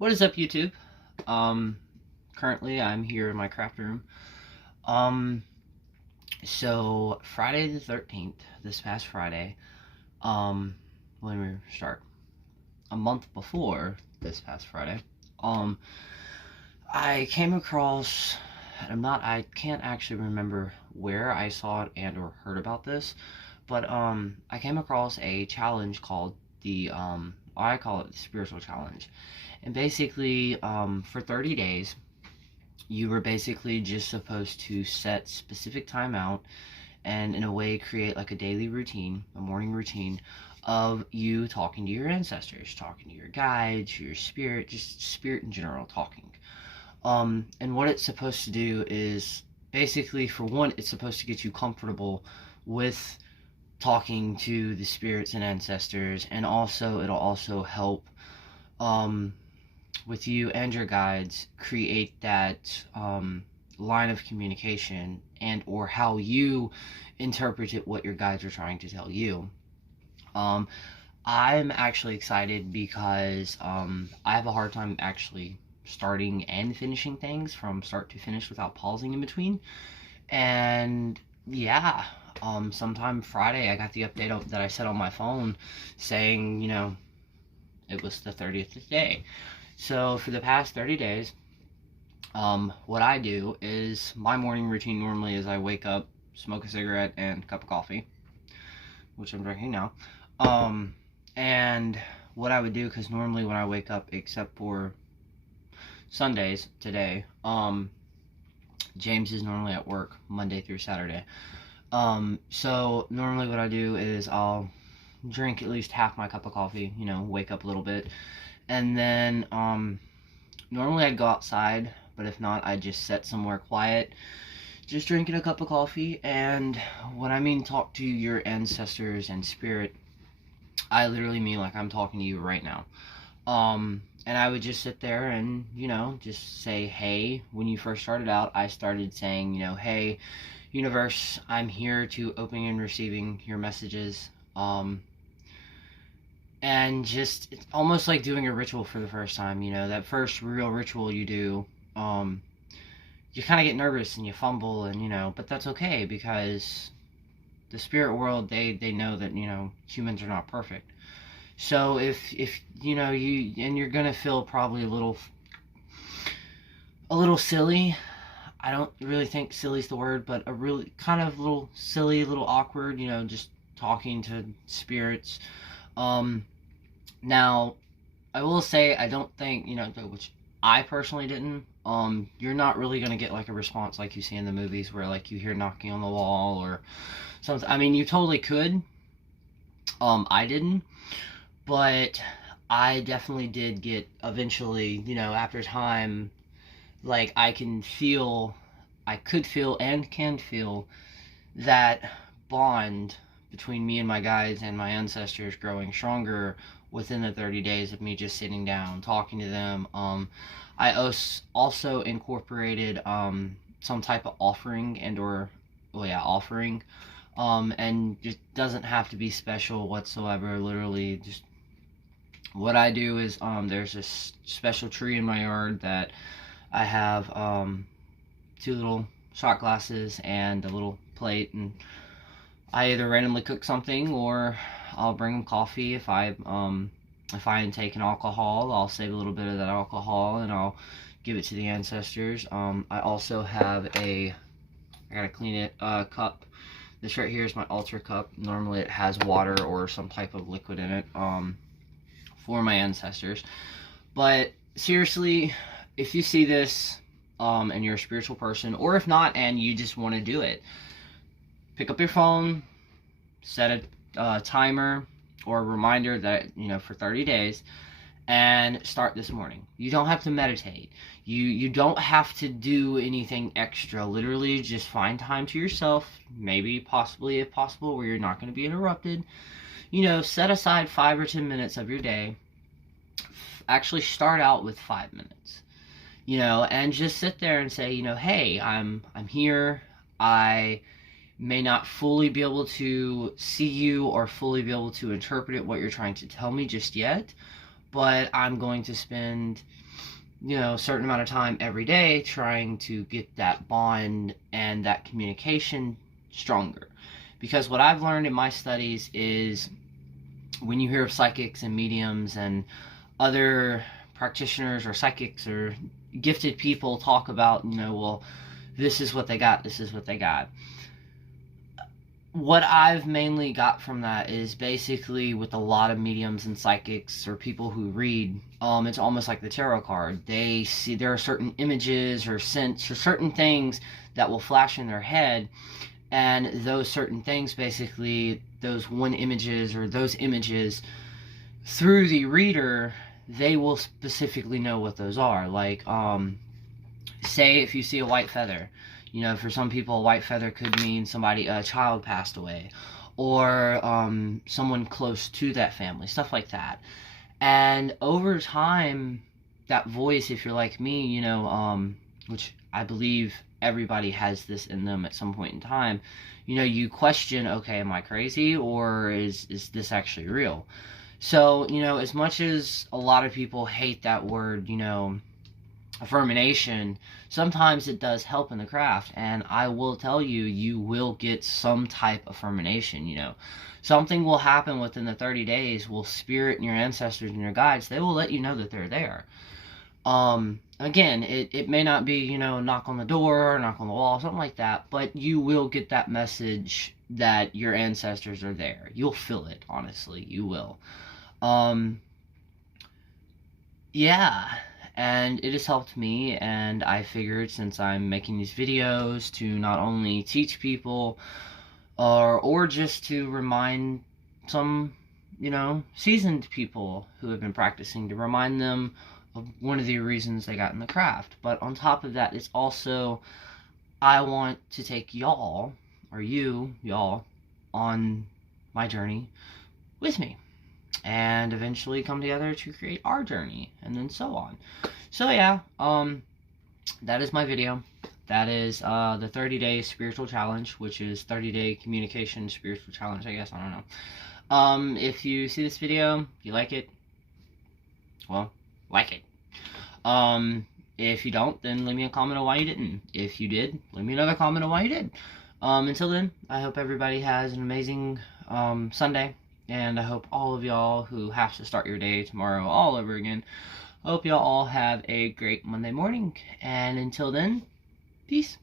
What is up, YouTube? Um, Currently I'm here in my craft room. Um, so Friday the 13th, this past Friday, um, when we start, a month before this past Friday, um, I came across, I can't actually remember where I saw it and or heard about this, but, I came across a challenge called I call it the Spiritual Challenge. And basically, for 30 days, you were basically just supposed to set specific time out and in a way create like a daily routine, a morning routine of you talking to your ancestors, talking to your guides, your spirit, just spirit in general, talking. And what it's supposed to do is basically, for one, it's supposed to get you comfortable with talking to the spirits and ancestors, and also it'll also help um, with you and your guides create that line of communication and or how you interpret what your guides are trying to tell you. um, I'm actually excited because I have a hard time actually starting and finishing things from start to finish without pausing in between. And yeah, sometime Friday I got the update that I set on my phone saying, it was the 30th day. So for the past 30 days, what I do is my morning routine normally is I wake up, smoke a cigarette, and a cup of coffee, which I'm drinking now. And what I would do, because normally when I wake up, except for Sundays today, James is normally at work Monday through Saturday. So normally what I do is I'll drink at least half my cup of coffee, wake up a little bit, and then normally I'd go outside, but if not, I'd just sit somewhere quiet, just drinking a cup of coffee. And when I mean talk to your ancestors and spirit, I literally mean like I'm talking to you right now. And I would just sit there and, just say, hey. When you first started out, I started saying, hey, universe, I'm here to open and receiving your messages. And just, it's almost like doing a ritual for the first time. That first real ritual you do, you kind of get nervous and you fumble, and but that's okay, because the spirit world, they know that humans are not perfect. So if you're gonna feel probably a little silly. I don't really think silly's the word, but a really kind of little silly, little awkward, just talking to spirits. Now, I will say, I don't think, which I personally didn't, you're not really going to get like a response like you see in the movies where like you hear knocking on the wall or something. I mean, you totally could. I didn't, but I definitely did get eventually, after time, like I could feel and can feel that bond between me and my guides and my ancestors growing stronger within the 30 days of me just sitting down talking to them. I also incorporated some type of offering and or well, yeah, offering, and it doesn't have to be special whatsoever. Literally, just what I do is there's this special tree in my yard that I have two little shot glasses and a little plate, and I either randomly cook something or I'll bring them coffee. If I intake an alcohol, I'll save a little bit of that alcohol and I'll give it to the ancestors. I also have I gotta clean it, cup. This right here is my altar cup. Normally it has water or some type of liquid in it, for my ancestors. But seriously, if you see this, and you're a spiritual person, or if not and you just want to do it, pick up your phone, set a timer or a reminder that, for 30 days, and start this morning. You don't have to meditate. You don't have to do anything extra. Literally just find time to yourself, maybe possibly if possible where you're not going to be interrupted. Set aside 5 or 10 minutes of your day. Actually start out with 5 minutes. And just sit there and say, hey, I'm here. I may not fully be able to see you or fully be able to interpret it, what you're trying to tell me just yet, but I'm going to spend, you know, a certain amount of time every day trying to get that bond and that communication stronger. Because what I've learned in my studies is when you hear of psychics and mediums and other practitioners or psychics or gifted people talk about, you know, well, this is what they got, this is what they got. What I've mainly got from that is basically with a lot of mediums and psychics or people who read, it's almost like the tarot card. They see there are certain images or scents or certain things that will flash in their head, and those certain things, basically those images through the reader, they will specifically know what those are. Like, say if you see a white feather, you know, for some people a white feather could mean a child passed away, or someone close to that family, stuff like that. And over time, that voice, if you're like me, you know, which I believe everybody has this in them at some point in time, you know, you question, okay, am I crazy, or is this actually real? So, you know, as much as a lot of people hate that word, you know, affirmation, sometimes it does help in the craft, and I will tell you, you will get some type of affirmation. You know, something will happen within the 30 days. Will spirit and your ancestors and your guides, they will let you know that they're there. Again, it may not be, you know, knock on the door, knock on the wall, something like that, but you will get that message that your ancestors are there. You'll feel it, honestly, you will. Yeah. And it has helped me, and I figured, since I'm making these videos to not only teach people or just to remind some, you know, seasoned people who have been practicing, to remind them of one of the reasons they got in the craft. But on top of that, it's also, I want to take y'all, or y'all, on my journey with me, and eventually come together to create our journey, and then so on. So yeah, that is my video. That is the 30-day spiritual challenge, which is 30-day communication spiritual challenge, I guess. I don't know. If you see this video, you like it, well, like it. If you don't, then leave me a comment on why you didn't. If you did, leave me another comment on why you did. Until then, I hope everybody has an amazing Sunday. And I hope all of y'all who have to start your day tomorrow all over again, I hope y'all all have a great Monday morning. And until then, peace.